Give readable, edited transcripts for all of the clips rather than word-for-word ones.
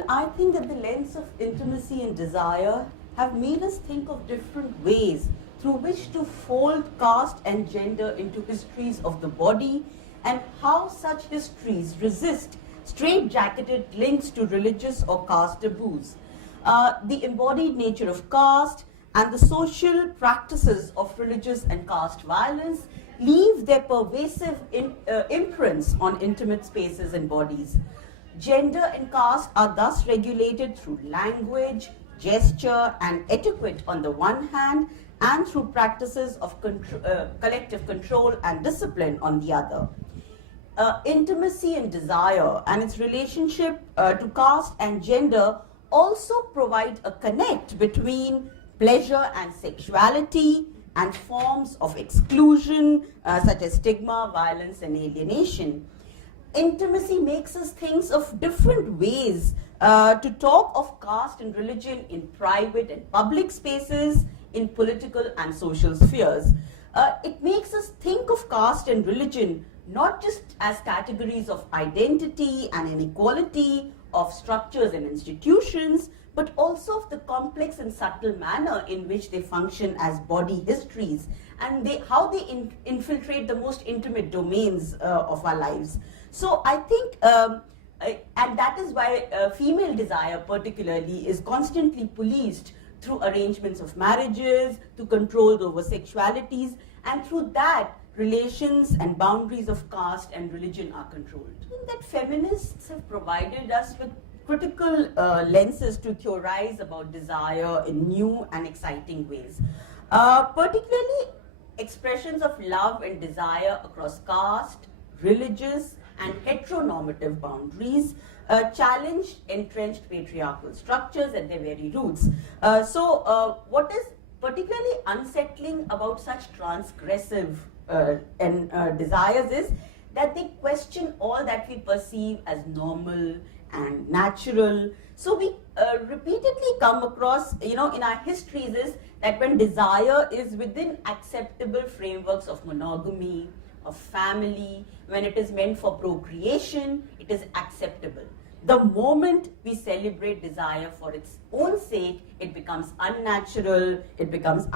Well, I think that the lens of intimacy and desire have made us think of different ways through which to fold caste and gender into histories of the body, and how such histories resist straight-jacketed links to religious or caste taboos. The embodied nature of caste and the social practices of religious and caste violence leave their pervasive imprints on intimate spaces and bodies. Gender and caste are thus regulated through language, gesture, and etiquette on the one hand, and through practices of collective control and discipline on the other. Intimacy and desire and its relationship to caste and gender also provide a connect between pleasure and sexuality and forms of exclusion such as stigma, violence, and alienation. Intimacy makes us think of different ways to talk of caste and religion in private and public spaces, in political and social spheres. It makes us think of caste and religion not just as categories of identity and inequality, of structures and institutions, but also of the complex and subtle manner in which they function as body histories, and how they infiltrate the most intimate domains of our lives. So I think, and that is why female desire particularly is constantly policed through arrangements of marriages, to controls over sexualities, and through that, relations and boundaries of caste and religion are controlled. I think that feminists have provided us with critical lenses to theorize about desire in new and exciting ways. Particularly expressions of love and desire across caste, religious, and heteronormative boundaries challenge entrenched patriarchal structures at their very roots. What is particularly unsettling about such transgressive desires is that they question all that we perceive as normal and natural. So we repeatedly come across, in our histories, is that when desire is within acceptable frameworks of monogamy, of family, when it is meant for procreation, it is acceptable. The moment we celebrate desire for its own sake, it becomes unnatural, it becomes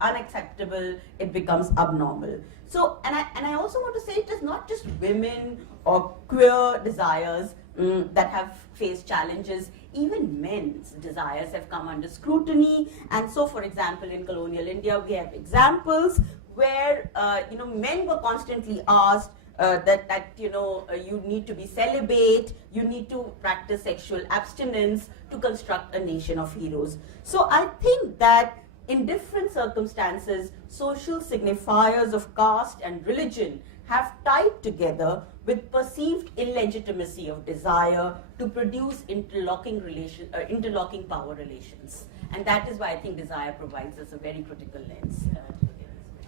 unacceptable, it becomes abnormal. So, and I also want to say it is not just women or queer desires that have faced challenges. Even men's desires have come under scrutiny. And so, for example, in colonial India, we have examples where men were constantly asked that you need to be celibate, you need to practice sexual abstinence to construct a nation of heroes. So I think that in different circumstances, social signifiers of caste and religion have tied together with perceived illegitimacy of desire to produce interlocking power relations. And that is why I think desire provides us a very critical lens.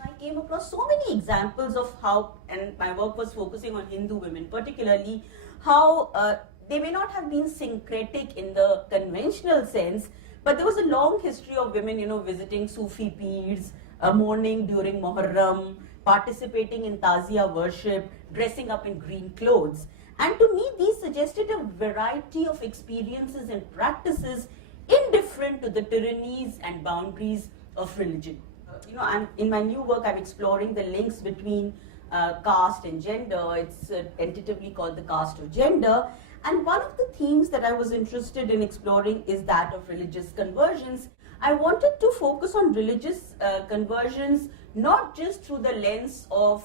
I came across so many examples of how, and my work was focusing on Hindu women particularly, how they may not have been syncretic in the conventional sense, but there was a long history of women, visiting Sufi peers, mourning during Muharram, participating in Tazia worship, dressing up in green clothes. And to me, these suggested a variety of experiences and practices indifferent to the tyrannies and boundaries of religion. In my new work, I'm exploring the links between caste and gender. It's tentatively called the caste of gender. And one of the themes that I was interested in exploring is that of religious conversions. I wanted to focus on religious conversions, not just through the lens of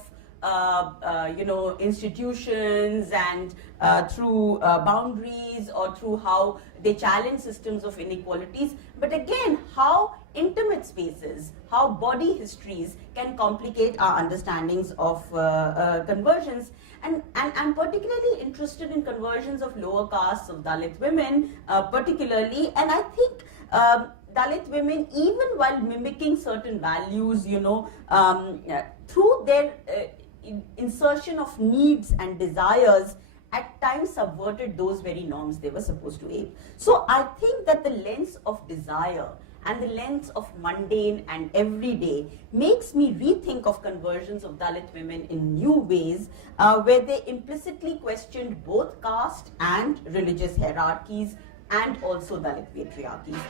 institutions and through boundaries or through how they challenge systems of inequalities, but again, how intimate spaces, how body histories can complicate our understandings of conversions. And I'm particularly interested in conversions of lower castes, of Dalit women particularly, and I think Dalit women, even while mimicking certain values, through their insertion of needs and desires, at times subverted those very norms they were supposed to ape. So I think that the lens of desire and the lens of mundane and everyday makes me rethink of conversions of Dalit women in new ways, where they implicitly questioned both caste and religious hierarchies, and also Dalit patriarchies.